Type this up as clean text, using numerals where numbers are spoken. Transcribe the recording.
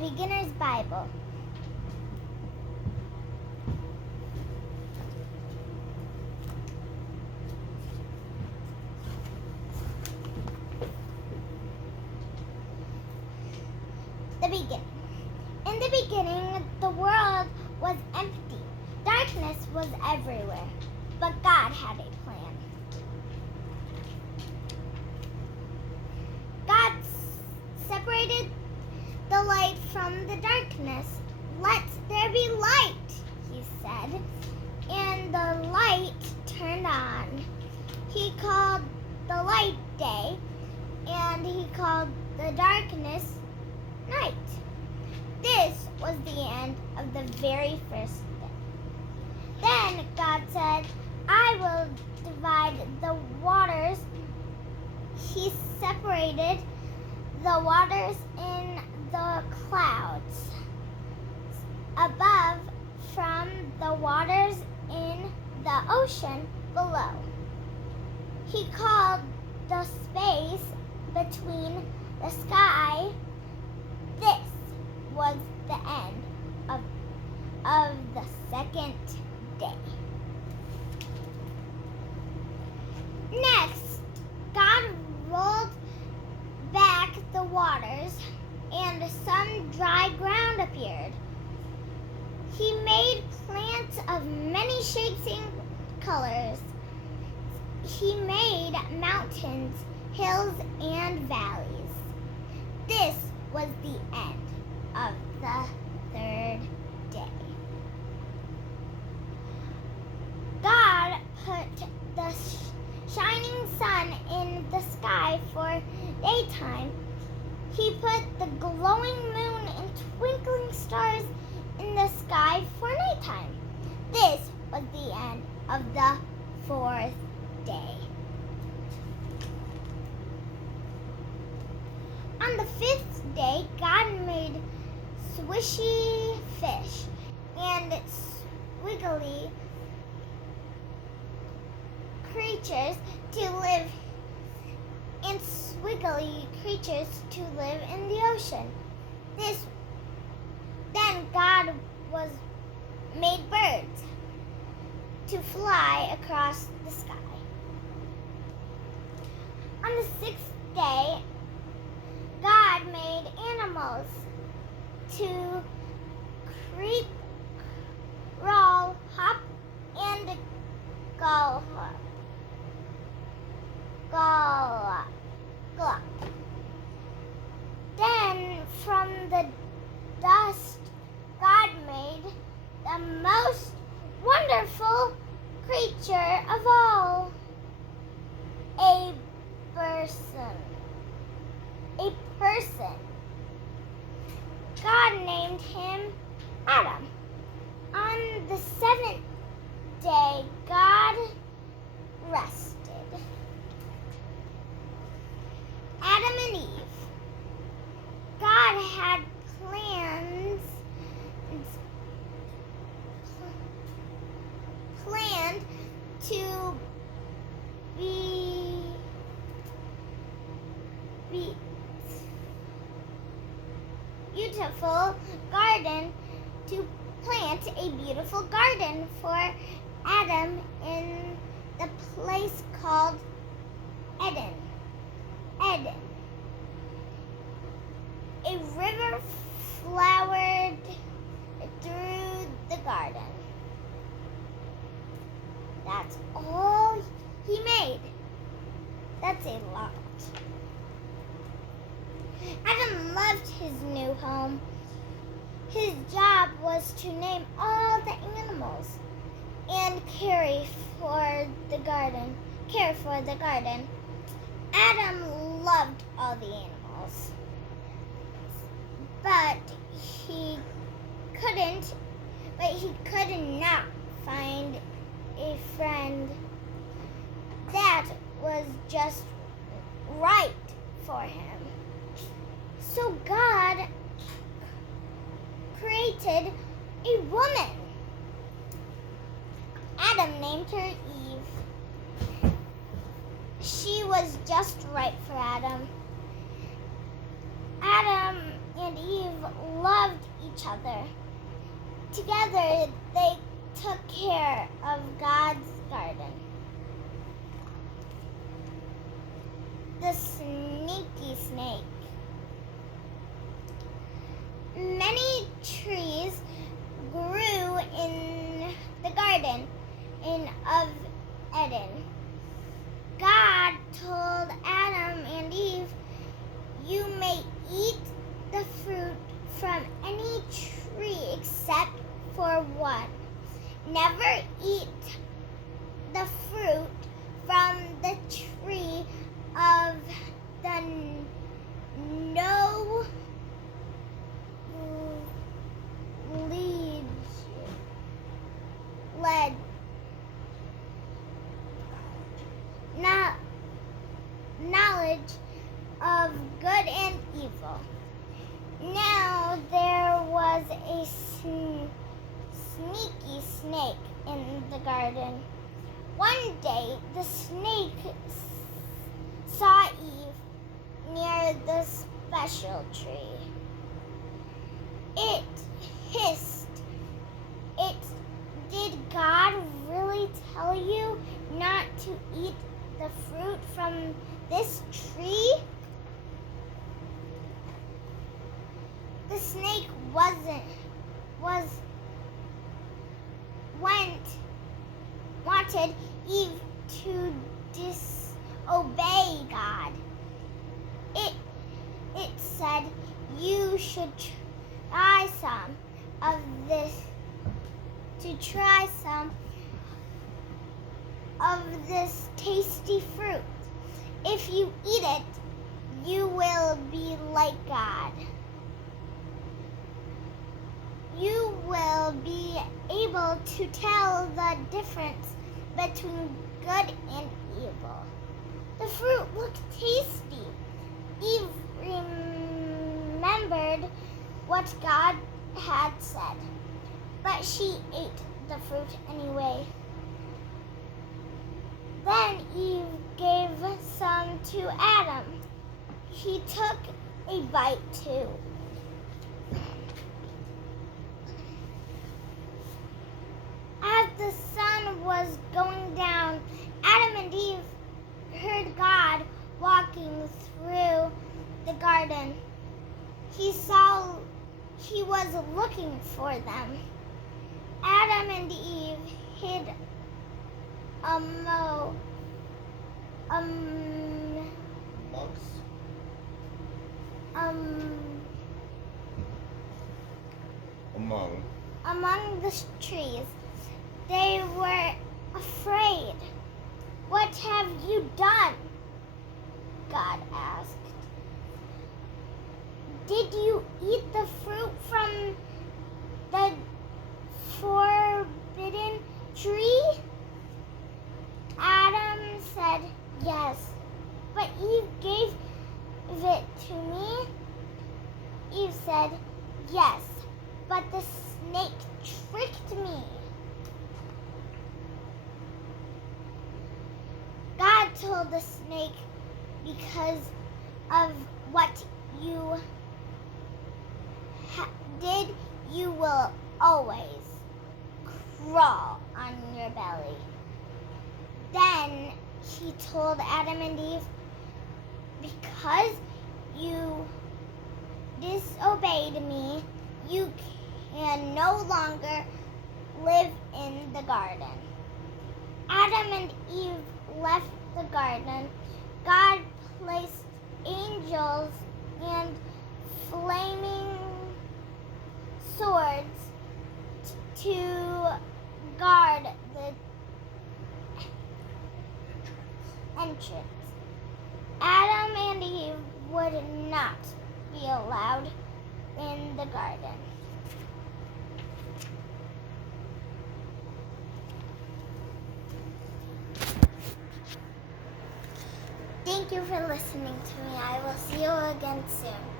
Beginner's Bible. The beginning. In the beginning, the world was empty. Darkness was everywhere. But God had a plan. God separated the light from the darkness. Let there be light, he said. And the light turned on. He called the light day, and he called the darkness night. This was the end of the very first day. Then God said, I will divide the waters. He separated the waters in the clouds above from the waters in the ocean below. He called the space between the sky. This was the end of the second day. Next, God rolled back the waters, and some dry ground appeared. He made plants of many shapes and colors. He made mountains, hills, and valleys. This was the end of the third day. God put the shining sun in the sky for daytime. He put the glowing moon and twinkling stars in the sky for nighttime. This was the end of the fourth day. On the fifth day, God made swishy fish and squiggly creatures to live in the ocean. Then God made birds to fly across the sky. On the sixth day, God made animals to creep, crawl, hop, and gallop. Then from the dust, God made the most wonderful creature of all, a person. God named him Adam. On the seventh day, God rested. Adam and Eve. God had planned to plant a beautiful garden for Adam in the place called Eden. A river flowered through the garden. That's all he made. That's a lot. Adam loved his new home. His job was to name all the animals and care for the garden. Adam loved all the animals, but he could not find a friend that was just right for him. So God created a woman. Adam named her Eve. She was just right for Adam. Adam and Eve loved each other. Together, they took care of God's garden. The sneaky snake. Many trees grew in the garden of Eden. God told Adam and Eve, "You may eat the fruit from any tree except for one. Never eat the fruit from the tree of the knowledge of good and evil." Now there was a sneaky snake in the garden. One day the snake saw Eve near the special tree. It hissed, "Did God really tell you not to eat the fruit from this tree?" The snake wanted Eve to disobey God. It said, "You should try some of this tasty fruit. If you eat it, you will be like God. You will be able to tell the difference between good and evil." The fruit looked tasty. Eve remembered what God had said, but she ate the fruit anyway. Then Eve gave some to Adam. He took a bite too. As the sun was going down, Adam and Eve heard God walking through the garden. He was looking for them. Adam and Eve hid among the trees. They were afraid. "What have you done?" God asked. "Did you eat the fruit from the forbidden tree?" Adam said, "Yes, but Eve gave it to me." Eve said, "Yes, but the snake tricked me." God told the snake, "Because of what you did, you will always crawl on your belly." Then he told Adam and Eve, "Because you disobeyed me, you can no longer live in the garden." Adam and Eve left the garden. God placed angels and flaming swords to guard the entrance. Adam and Eve would not be allowed in the garden. Thank you for listening to me. I will see you again soon.